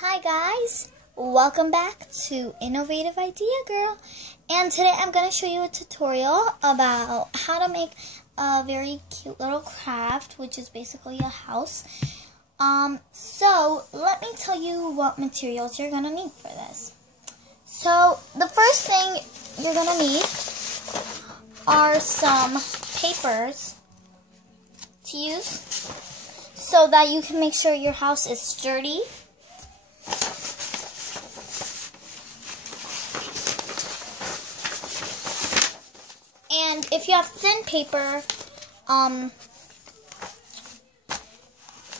Hi guys, welcome back to Innovative Idea Girl, and today I'm going to show you a tutorial about how to make a very cute little craft, which is basically a house. So let me tell you what materials you're going to need for this. So the first thing you're going to need are some papers to use so that you can make sure your house is sturdy. And if you have thin paper,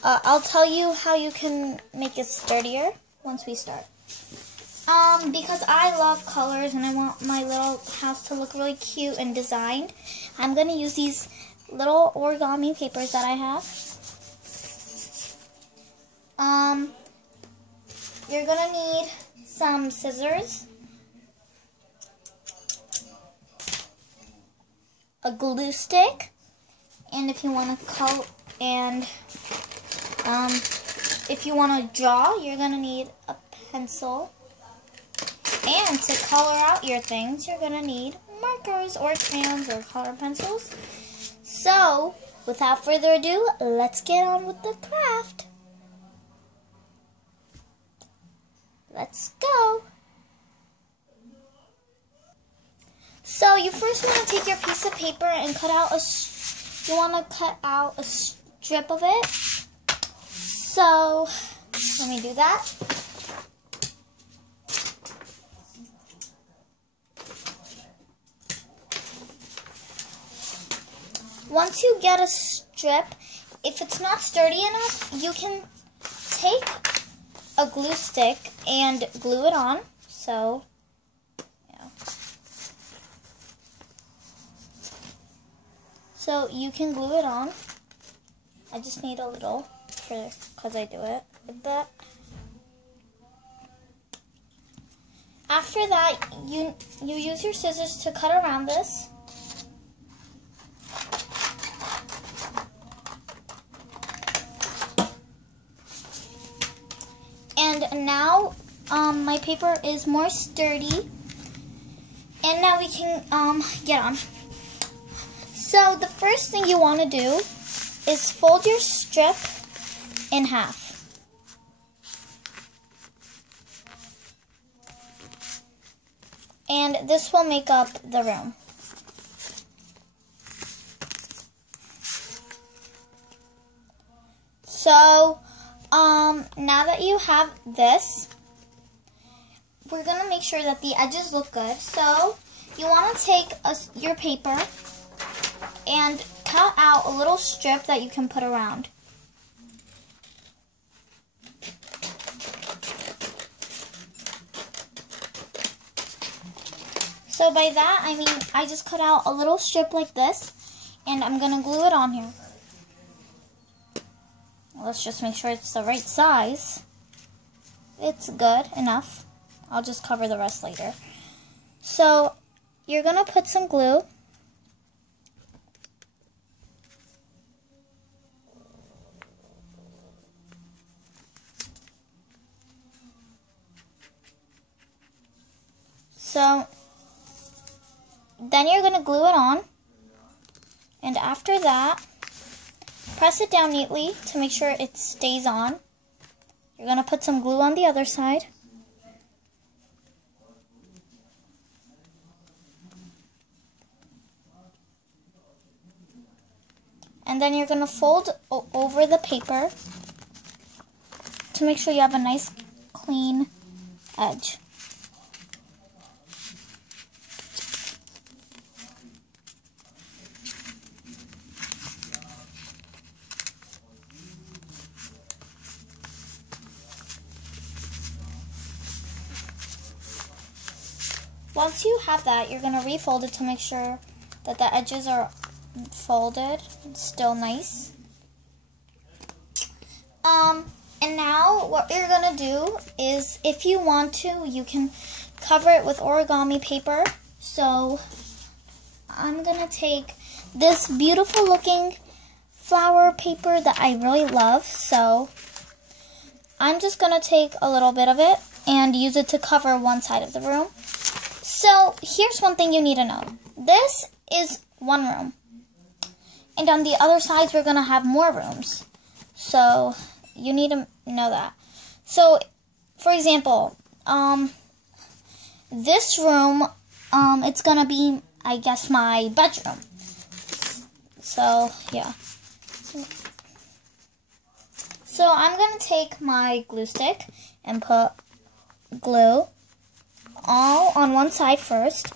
I'll tell you how you can make it sturdier once we start. Because I love colors and I want my little house to look really cute and designed, I'm going to use these little origami papers that I have. You're going to need some scissors, a glue stick, and if you want to color, and if you want to draw, you're going to need a pencil. And to color out your things, you're going to need markers or crayons or color pencils. So, without further ado, let's get on with the craft. Let's go. So, you first want to take your piece of paper and cut out a strip of it. So, let me do that. Once you get a strip, if it's not sturdy enough, you can take a glue stick and glue it on. So, yeah. So you can glue it on. I just need a little because I do it with that. After that, you use your scissors to cut around this. And now my paper is more sturdy, and now we can get on. So the first thing you want to do is fold your strip in half. And this will make up the room. So now that you have this, we're going to make sure that the edges look good. So you want to take your paper and cut out a little strip that you can put around. So by that, I mean I just cut out a little strip like this, and I'm going to glue it on here. Let's just make sure it's the right size. It's good enough. I'll just cover the rest later. So you're going to put some glue. So then you're going to glue it on. And after that, press it down neatly to make sure it stays on. You're going to put some glue on the other side. And then you're going to fold over the paper to make sure you have a nice clean edge. Once you have that, you're going to refold it to make sure that the edges are folded. It's still nice. And now what you're going to do is, if you want to, you can cover it with origami paper. So I'm going to take this beautiful looking flower paper that I really love. So I'm just going to take a little bit of it and use it to cover one side of the room. So here's one thing you need to know. This is one room. And on the other sides, we're going to have more rooms. So you need to know that. So, for example, this room, it's going to be, I guess, my bedroom. So, yeah. So I'm going to take my glue stick and put glue all on one side first,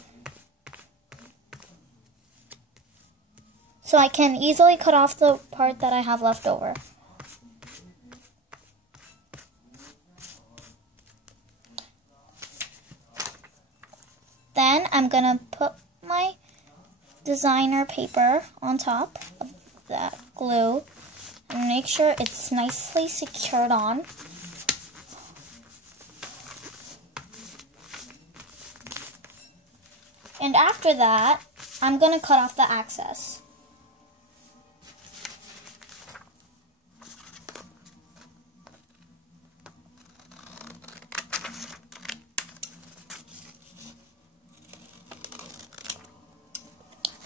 so I can easily cut off the part that I have left over. Then I'm going to put my designer paper on top of that glue and make sure it's nicely secured on. And after that, I'm going to cut off the excess.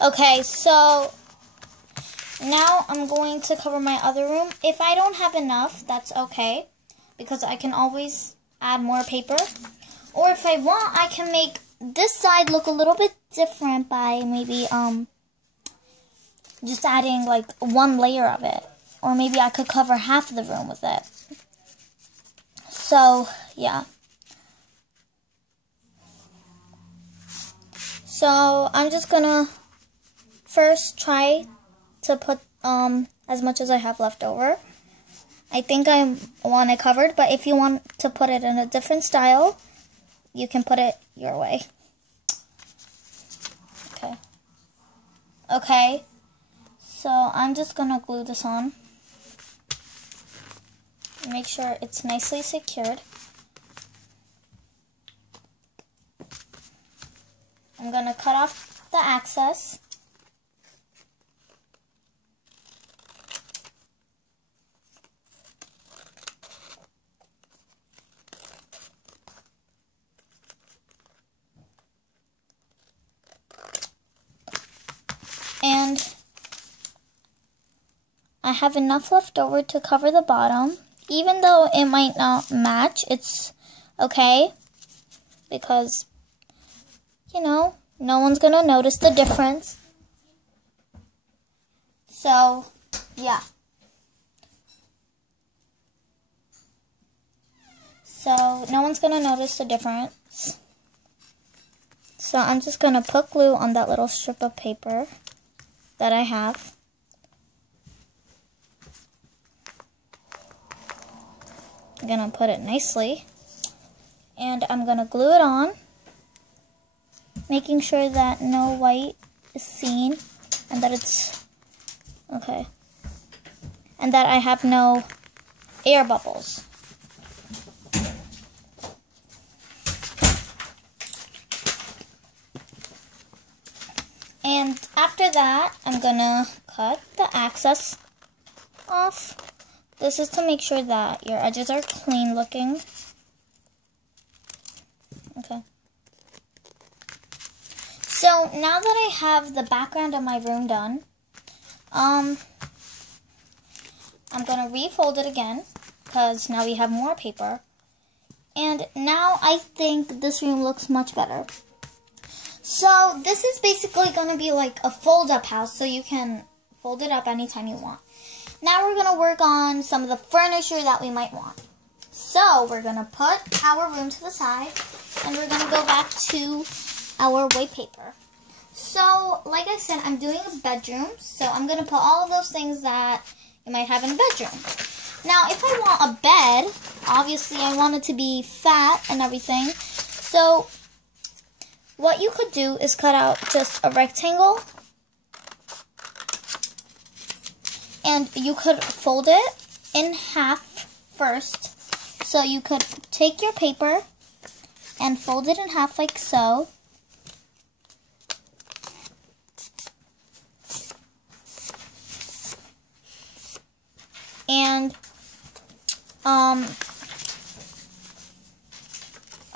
Okay, so now I'm going to cover my other room. If I don't have enough, that's okay, because I can always add more paper. Or if I want, I can make this side look a little bit different by maybe just adding like one layer of it. Or maybe I could cover half of the room with it. So, yeah. So, I'm just gonna first try to put as much as I have left over. I think I want it covered, but if you want to put it in a different style, you can put it your way. Okay, so I'm just gonna glue this on. Make sure it's nicely secured. I'm gonna cut off the excess. And I have enough left over to cover the bottom. Even though it might not match, it's okay. Because, you know, no one's going to notice the difference. So, yeah. So, no one's going to notice the difference. So, I'm just going to put glue on that little strip of paper that I have. I'm going to put it nicely. And I'm going to glue it on, making sure that no white is seen and that it's okay. And that I have no air bubbles. And after that, I'm gonna cut the excess off. This is to make sure that your edges are clean looking. Okay. So now that I have the background of my room done, I'm gonna refold it again because now we have more paper. And now I think this room looks much better. So this is basically going to be like a fold-up house, so you can fold it up anytime you want. Now we're going to work on some of the furniture that we might want. So we're going to put our room to the side, and we're going to go back to our white paper. So, like I said, I'm doing a bedroom, so I'm going to put all of those things that you might have in a bedroom. Now, if I want a bed, obviously I want it to be fat and everything, so what you could do is cut out just a rectangle, and you could fold it in half first. So you could take your paper and fold it in half like so. And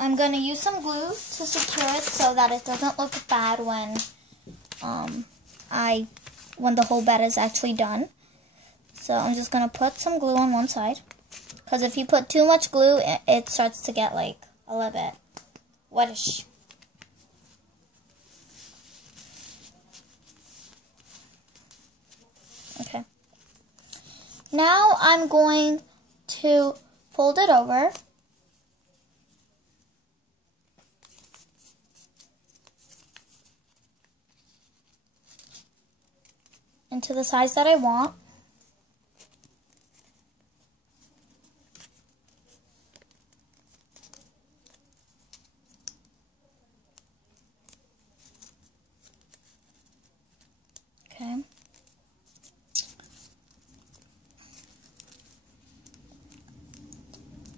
I'm going to use some glue to secure it so that it doesn't look bad when the whole bed is actually done. So I'm just going to put some glue on one side. Because if you put too much glue, it starts to get like a little bit wettish. Okay. Now I'm going to fold it over. Into the size that I want. Okay.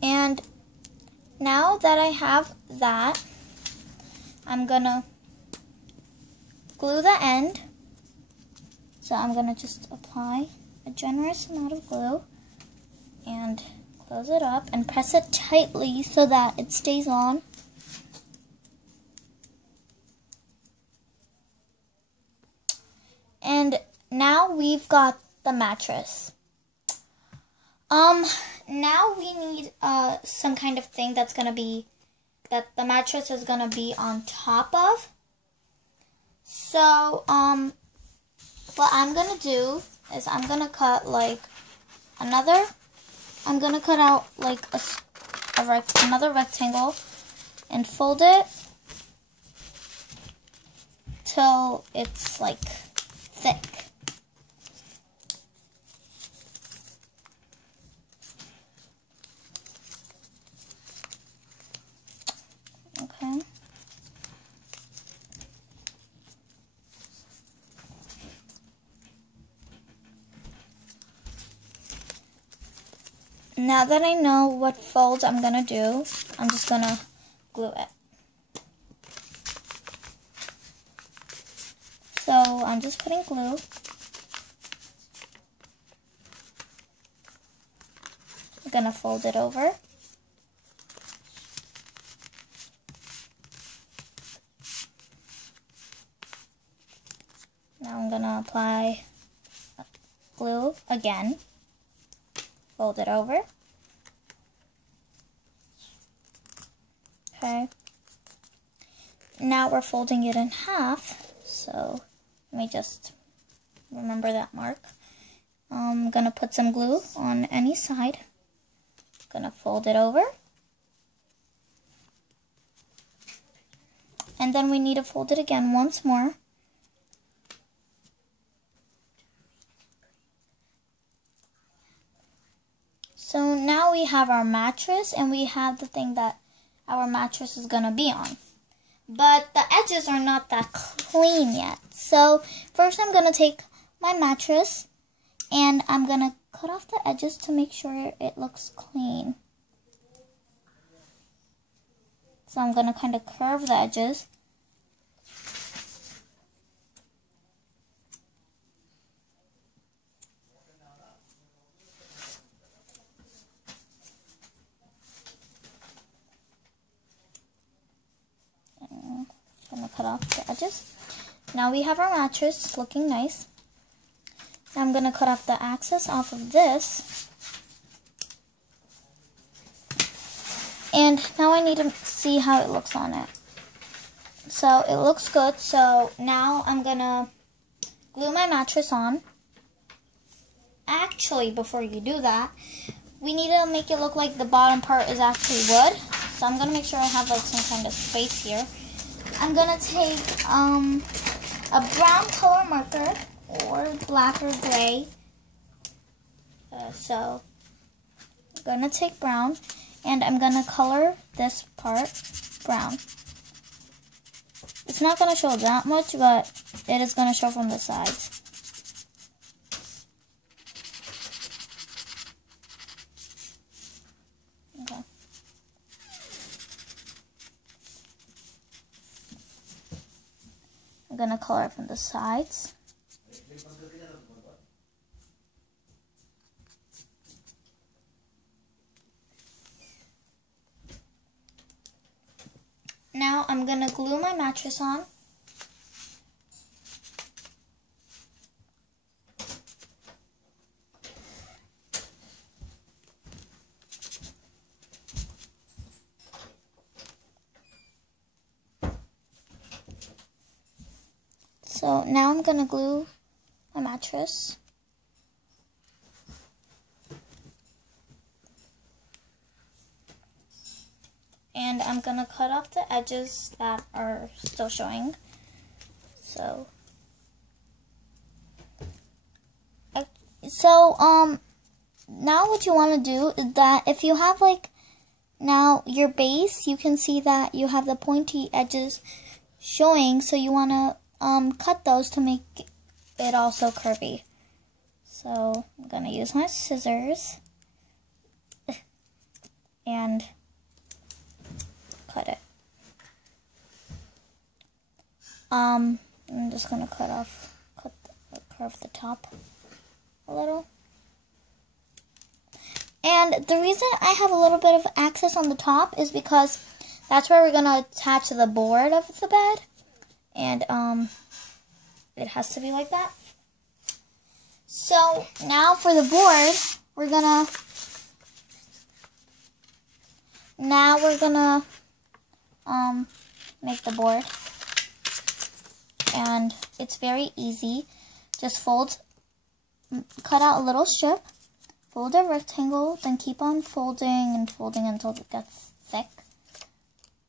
And now that I have that, I'm gonna glue the end. So I'm gonna just apply a generous amount of glue and close it up and press it tightly so that it stays on. And now we've got the mattress. Now we need some kind of thing that the mattress is gonna be on top of. So what I'm gonna do is I'm gonna cut out like another rectangle and fold it till it's like thick. Okay. Now that I know what folds I'm gonna do, I'm just gonna glue it. So I'm just putting glue. I'm gonna fold it over. Now I'm gonna apply glue again. Fold it over. Okay. Now we're folding it in half. So let me just remember that mark. I'm gonna put some glue on any side. Gonna fold it over. And then we need to fold it again once more. So now we have our mattress and we have the thing that our mattress is gonna be on. But the edges are not that clean yet. So first I'm gonna take my mattress and I'm gonna cut off the edges to make sure it looks clean. So I'm gonna kind of curve the edges. Gonna cut off the edges. Now we have our mattress looking nice. Now I'm gonna cut off the axis off of this. And now I need to see how it looks on it. So it looks good. So now I'm gonna glue my mattress on. Actually, before you do that, we need to make it look like the bottom part is actually wood. So I'm gonna make sure I have like some kind of space here. I'm gonna take a brown color marker or black or gray. So I'm gonna take brown and I'm gonna color this part brown. It's not gonna show that much, but it is gonna show from the sides. Okay. I'm gonna color from the sides. now I'm going to glue my mattress on. So now I'm going to glue my mattress. And I'm going to cut off the edges that are still showing. So now what you want to do is that if you have now your base, you can see that you have the pointy edges showing, so you want to cut those to make it also curvy. So I'm going to use my scissors and cut it. I'm just going to curve the top a little. And the reason I have a little bit of access on the top is because that's where we're going to attach the board of the bed. And it has to be like that. So now for the board, we're gonna make the board. And it's very easy. Just cut out a little strip, fold a rectangle, then keep on folding and folding until it gets thick,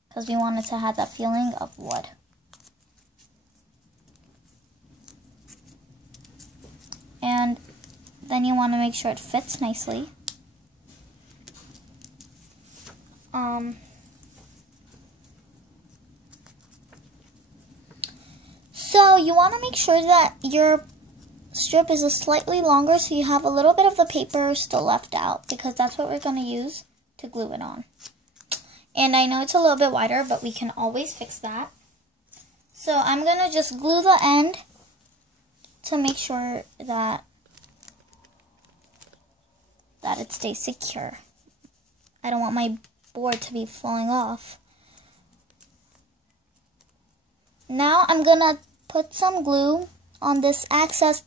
because we want it to have that feeling of wood. And then you want to make sure it fits nicely. So you want to make sure that your strip is slightly longer, so you have a little bit of the paper still left out, because that's what we're going to use to glue it on. And I know it's a little bit wider, but we can always fix that. So I'm going to just glue the end to make sure that it stays secure. I don't want my board to be falling off. Now I'm gonna put some glue on this excess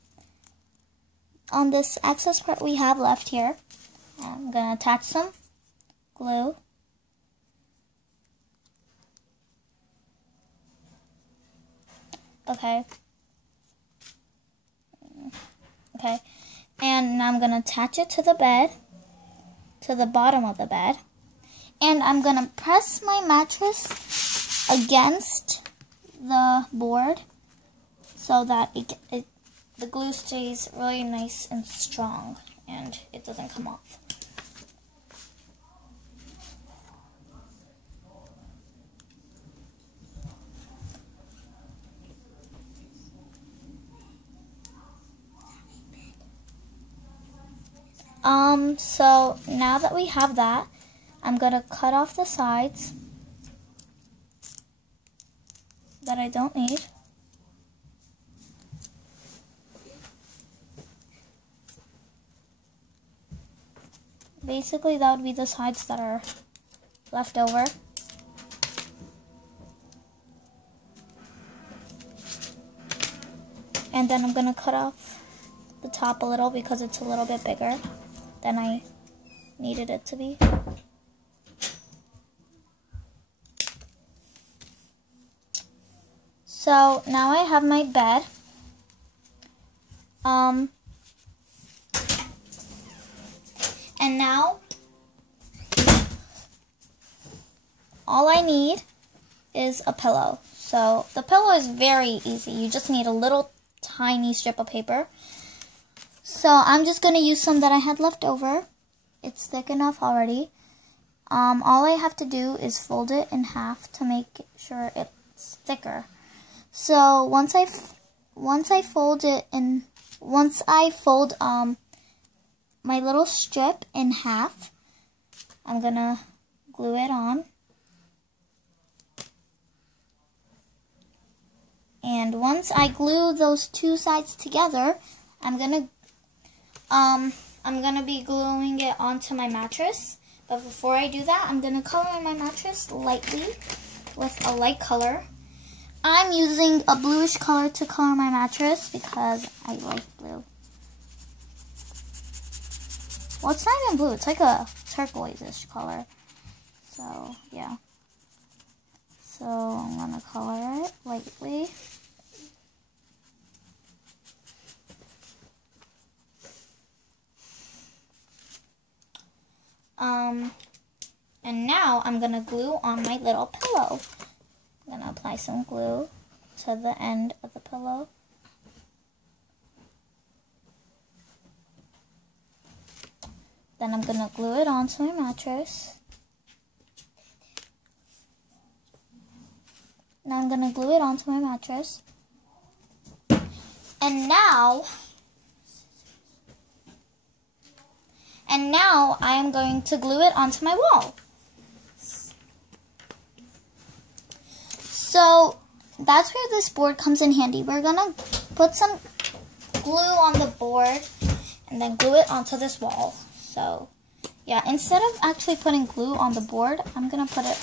part we have left here. I'm gonna attach some glue. Okay. And now I'm going to attach it to the bed, to the bottom of the bed. And I'm going to press my mattress against the board so that the glue stays really nice and strong and it doesn't come off. So now that we have that, I'm going to cut off the sides that I don't need. Basically, that would be the sides that are left over. And then I'm going to cut off the top a little because it's a little bit bigger than I needed it to be. So now I have my bed. And now all I need is a pillow. So the pillow is very easy. You just need a little tiny strip of paper. So I'm just going to use some that I had left over. It's thick enough already. All I have to do is fold it in half to make sure it's thicker. So once I fold my little strip in half, I'm gonna glue it on. And once I glue those two sides together, I'm gonna be gluing it onto my mattress. But before I do that, I'm gonna color my mattress lightly with a light color. I'm using a bluish color to color my mattress because I like blue. Well, it's not even blue. It's like a turquoise-ish color. So, yeah. So, I'm going to color it lightly. And now I'm going to glue on my little pillow. I'm going to apply some glue to the end of the pillow. Then I'm going to glue it onto my mattress. Now I'm going to glue it onto my mattress. And now I am going to glue it onto my wall. So that's where this board comes in handy. We're going to put some glue on the board and then glue it onto this wall. So yeah, instead of actually putting glue on the board, I'm going to put it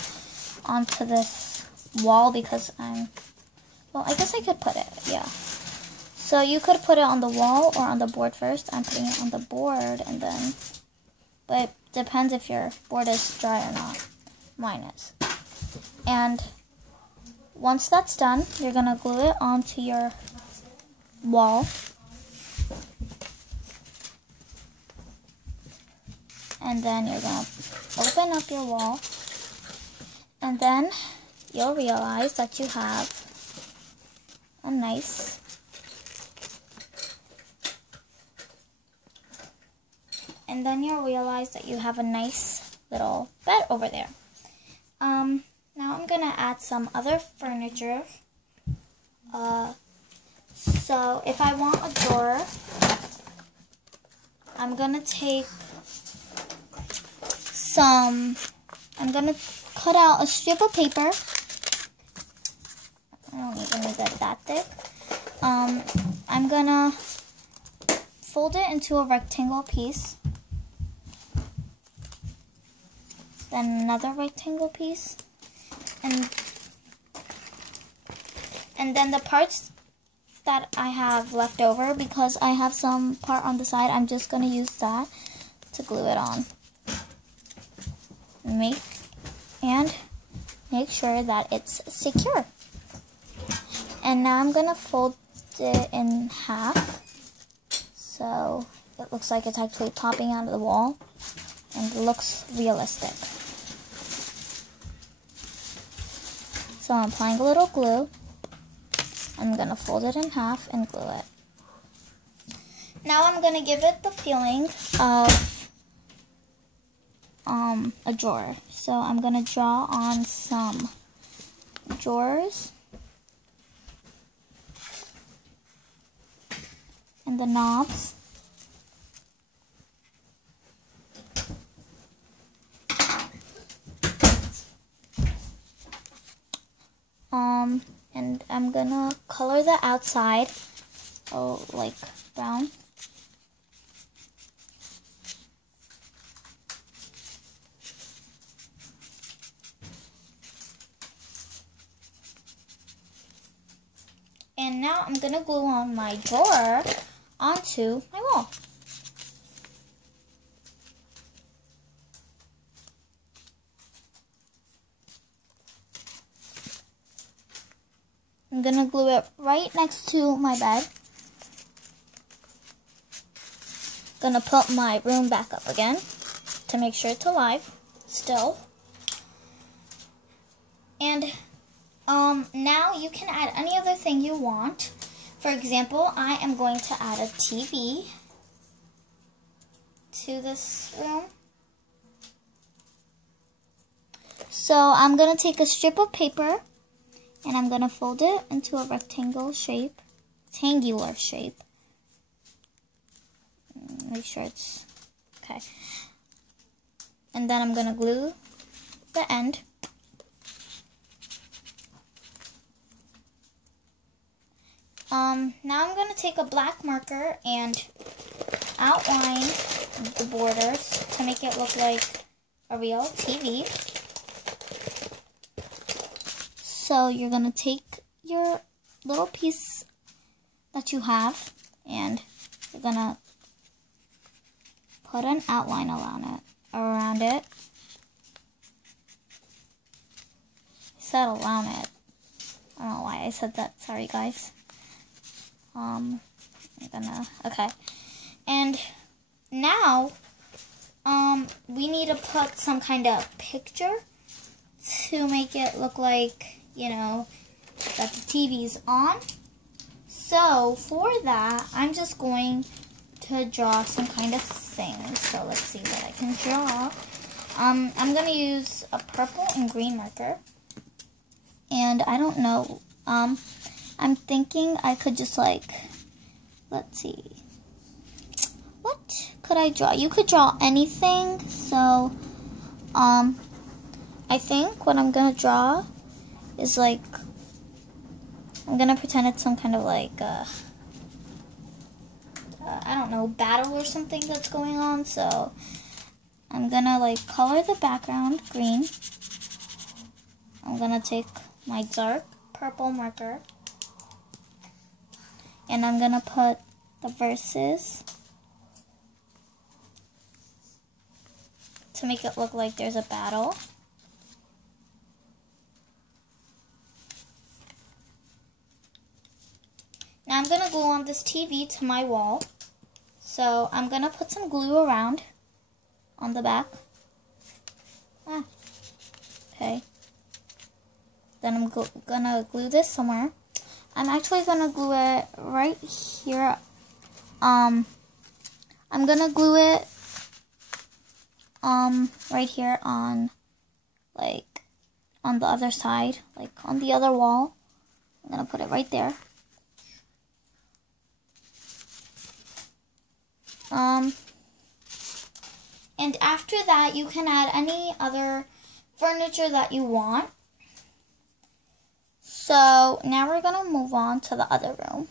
onto this wall because well, I guess I could put it, yeah. So you could put it on the wall or on the board first. I'm putting it on the board and then, but it depends if your board is dry or not. Mine is. And once that's done, you're going to glue it onto your wall. And then you're going to open up your wall. And then you'll realize that you have a nice little bed over there. Now I'm gonna add some other furniture. So if I want a drawer, I'm gonna cut out a strip of paper. I don't even need it that thick. I'm gonna fold it into a rectangle piece. Then another rectangle piece. And then the parts that I have left over, because I have some part on the side, I'm just going to use that to glue it on. Make sure that it's secure. And now I'm going to fold it in half so it looks like it's actually popping out of the wall and it looks realistic. So I'm applying a little glue. I'm going to fold it in half and glue it. Now I'm going to give it the feeling of a drawer. So I'm going to draw on some drawers and the knobs. And I'm gonna color the outside, like brown. And now I'm gonna glue on my drawer onto my wall. I'm going to glue it right next to my bed. Going to put my room back up again to make sure it's alive still. And now you can add any other thing you want. For example, I am going to add a TV to this room. So I'm going to take a strip of paper and I'm going to fold it into a rectangular shape. Make sure it's okay. And then I'm going to glue the end. Now I'm going to take a black marker and outline the borders to make it look like a real TV. So you're going to take your little piece that you have and you're going to put an outline around it. I said around it. I don't know why I said that. Sorry, guys. Okay. And now, we need to put some kind of picture to make it look like, you know, that the TV's on. So, for that, I'm just going to draw some kind of thing. So, let's see what I can draw. I'm going to use a purple and green marker. And I don't know, I'm thinking I could just like, let's see. What could I draw? You could draw anything. So, I think what I'm going to draw is like, I'm going to pretend it's some kind of like, I don't know, battle or something that's going on. So, I'm going to like color the background green. I'm going to take my dark purple marker. And I'm going to put the verses to make it look like there's a battle. Now I'm going to glue on this TV to my wall. So I'm going to put some glue around on the back. Okay. Then I'm going to glue this somewhere. I'm actually going to glue it right here. I'm going to glue it right here on, like, on the other side, like on the other wall. I'm going to put it right there. And after that, you can add any other furniture that you want. So now we're going to move on to the other room.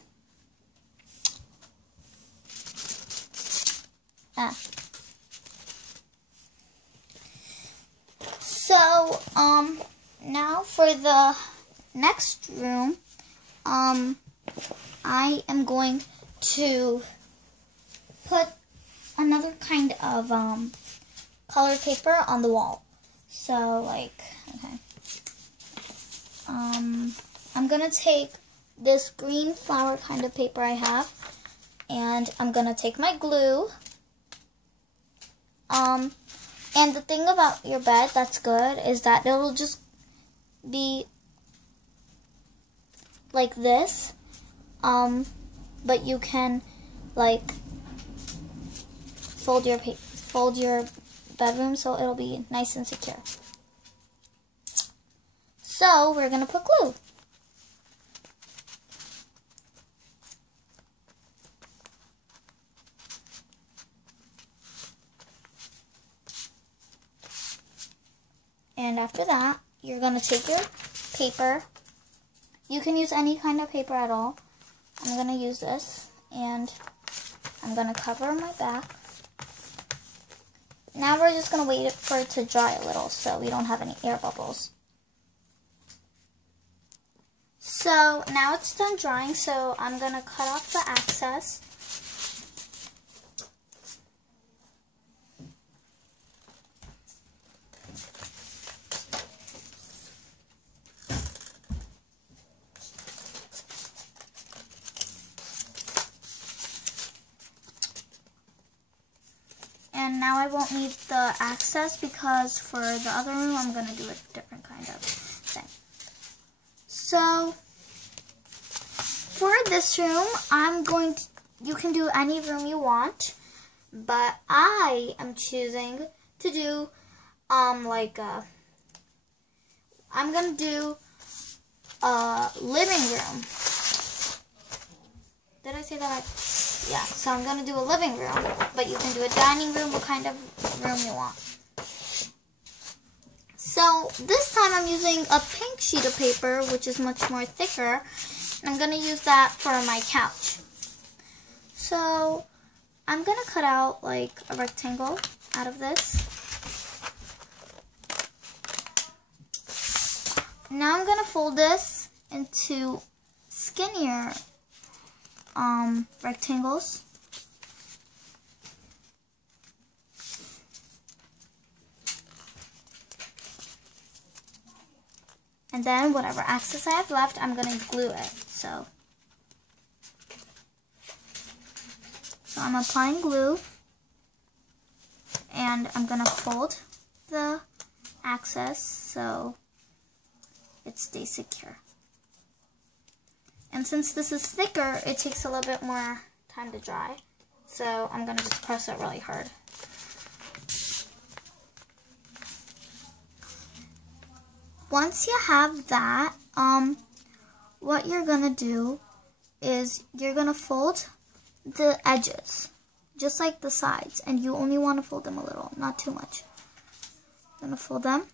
So, now for the next room, I am going to put another kind of, colored paper on the wall. So, like, okay. I'm going to take this green flower kind of paper I have, and I'm going to take my glue. And the thing about your bed that's good is that it'll just be like this, but you can, like, fold your bedroom so it'll be nice and secure. So we're going to put glue. And after that, you're going to take your paper. You can use any kind of paper at all. I'm going to use this, and I'm going to cover my back. Now we're just going to wait for it to dry a little so we don't have any air bubbles. So now it's done drying, so I'm going to cut off the excess. And now I won't need the access because for the other room, I'm going to do a different kind of thing. So, for this room, you can do any room you want, but I am choosing to do, I'm going to do a living room. Did I say that right? Yeah, so I'm going to do a living room, but you can do a dining room, what kind of room you want. So this time I'm using a pink sheet of paper, which is much more thicker, and I'm going to use that for my couch. So I'm going to cut out like a rectangle out of this. now I'm gonna fold this into skinnier rectangles. And then whatever excess I have left, I'm gonna glue it. So I'm applying glue, and I'm gonna fold the excess so it stays secure. And since this is thicker, it takes a little bit more time to dry. So I'm gonna just press it really hard. Once you have that, what you're gonna do is you're gonna fold the edges, just like the sides, and you only want to fold them a little, not too much. I'm gonna fold them.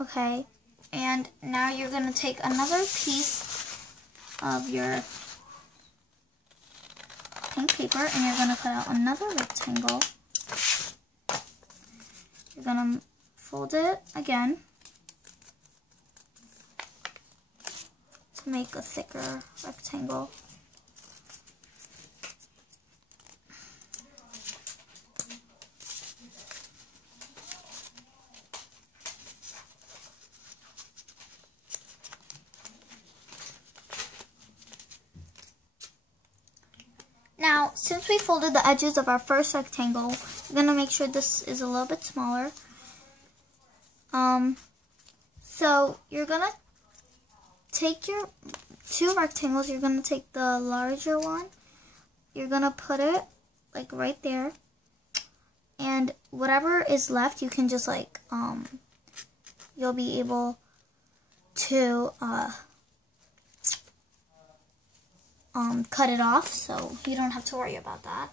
Okay, and now you're gonna take another piece of your pink paper, and you're going to cut out another rectangle. You're going to fold it again to make a thicker rectangle. Now, since we folded the edges of our first rectangle, we're going to make sure this is a little bit smaller. So you're going to take your two rectangles, you're going to take the larger one, you're going to put it like right there, and whatever is left, you can just like, you'll be able to, cut it off, so you don't have to worry about that.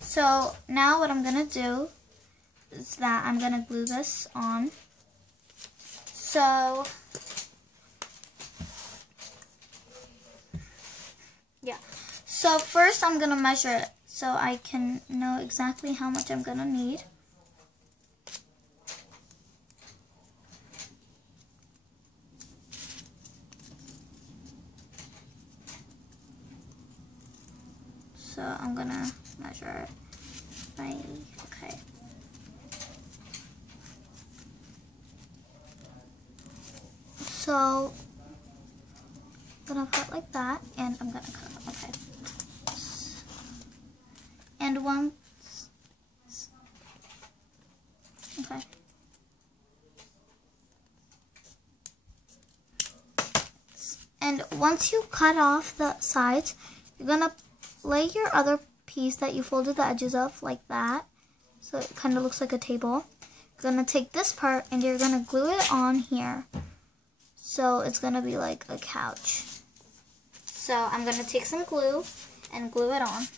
So now what I'm going to do is that I'm going to glue this on. So, yeah. So first I'm going to measure it so I can know exactly how much I'm going to need. So I'm gonna measure it. Okay. So I'm gonna cut like that, and I'm gonna cut it. Okay. And once, okay. And once you cut off the sides, you're gonna lay your other piece that you folded the edges of like that, so it kind of looks like a table. You're going to take this part and you're going to glue it on here, so it's going to be like a couch. So I'm going to take some glue and glue it on.